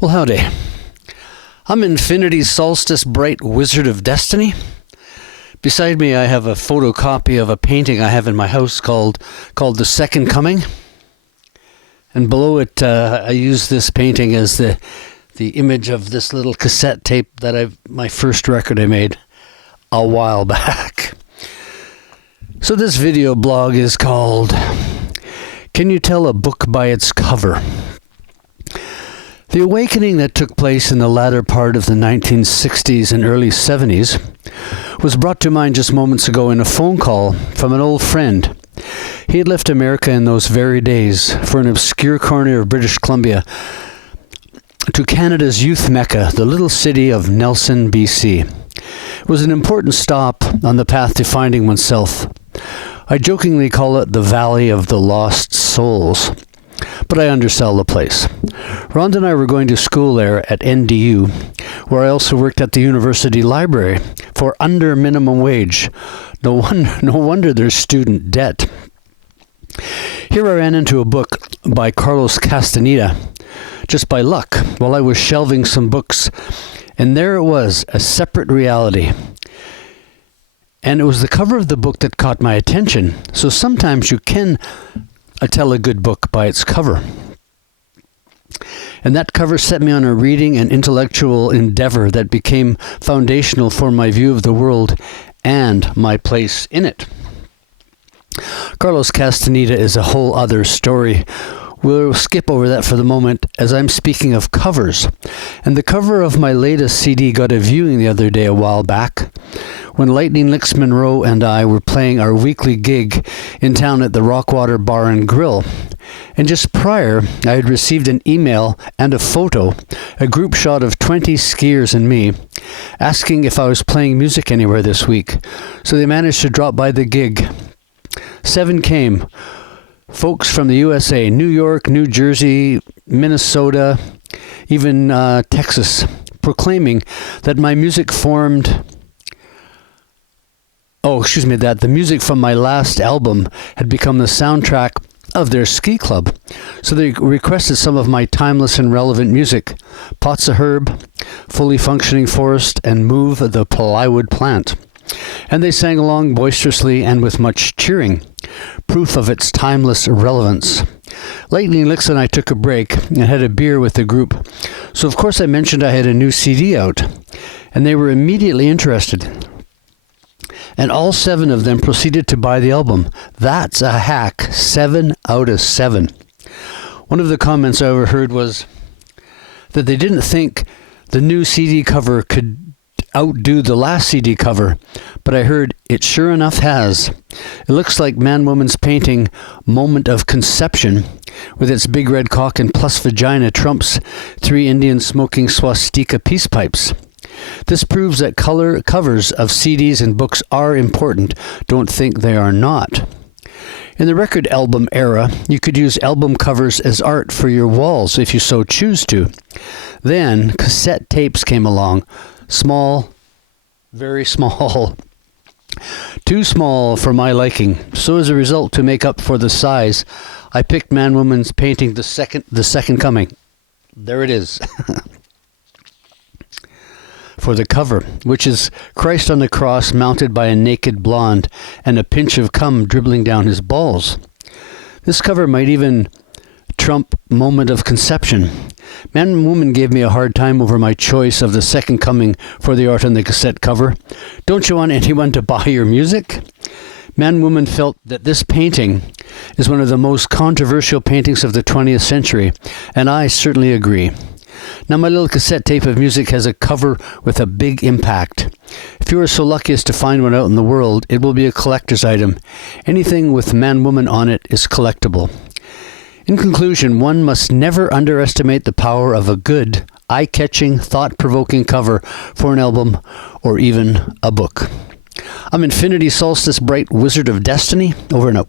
Well, howdy. I'm Infinity Solstice Bright Wizard of Destiny. Beside me I have a photocopy of a painting I have in my house called The Second Coming. And below it I use this painting as the image of this little cassette tape that my first record I made a while back. So this video blog is called Can You Tell a Book by Its Cover? The awakening that took place in the latter part of the 1960s and early 70s was brought to mind just moments ago in a phone call from an old friend. He had left America in those very days for an obscure corner of British Columbia to Canada's youth mecca, the little city of Nelson, BC. It was an important stop on the path to finding oneself. I jokingly call it the Valley of the Lost Souls, but I undersell the place. Rhonda and I were going to school there at NDU, where I also worked at the university library for under minimum wage. No wonder there's student debt. Here I ran into a book by Carlos Castaneda, just by luck, while I was shelving some books, and there it was, a separate reality. And it was the cover of the book that caught my attention. So sometimes you can tell a good book by its cover. And that cover set me on a reading and intellectual endeavor that became foundational for my view of the world and my place in it. Carlos Castaneda is a whole other story. We'll skip over that for the moment as I'm speaking of covers. And the cover of my latest CD got a viewing the other day a while back when Lightning Licks Monroe and I were playing our weekly gig in town at the Rockwater Bar and Grill. And just prior, I had received an email and a photo, a group shot of 20 skiers and me, asking if I was playing music anywhere this week. So they managed to drop by the gig. 7 came. Folks from the USA, New York, New Jersey, Minnesota, even Texas, proclaiming that my music that the music from my last album had become the soundtrack of their ski club. So they requested some of my timeless and relevant music, Pots of Herb, Fully Functioning Forest, and Move the Plywood Plant. And they sang along boisterously and with much cheering, proof of its timeless relevance. Lightning Licks and I took a break and had a beer with the group. So of course I mentioned I had a new CD out, and they were immediately interested. And all 7 of them proceeded to buy the album. That's a hack. 7 out of 7. One of the comments I overheard was that they didn't think the new CD cover could outdo the last CD cover, but I heard it sure enough has. It looks like Man Woman's painting Moment of Conception, with its big red cock and plus vagina trumps 3 Indians smoking swastika peace pipes. This proves that color covers of CDs and books are important. Don't think they are not. In the record album era, you could use album covers as art for your walls if you so choose to. Then cassette tapes came along. Small, very small. Too small for my liking. So as a result, to make up for the size, I picked Man Woman's painting The Second Coming. There it is. For the cover, which is Christ on the cross mounted by a naked blonde and a pinch of cum dribbling down his balls. This cover might even trump Moment of Conception. Man and Woman gave me a hard time over my choice of The Second Coming for the art on the cassette cover. Don't you want anyone to buy your music? Man and Woman felt that this painting is one of the most controversial paintings of the 20th century, and I certainly agree. Now my little cassette tape of music has a cover with a big impact. If you are so lucky as to find one out in the world, it will be a collector's item. Anything with Man Woman on it is collectible. In conclusion, one must never underestimate the power of a good, eye-catching, thought-provoking cover for an album or even a book. I'm Infinity Solstice Bright Wizard of Destiny. Over and out.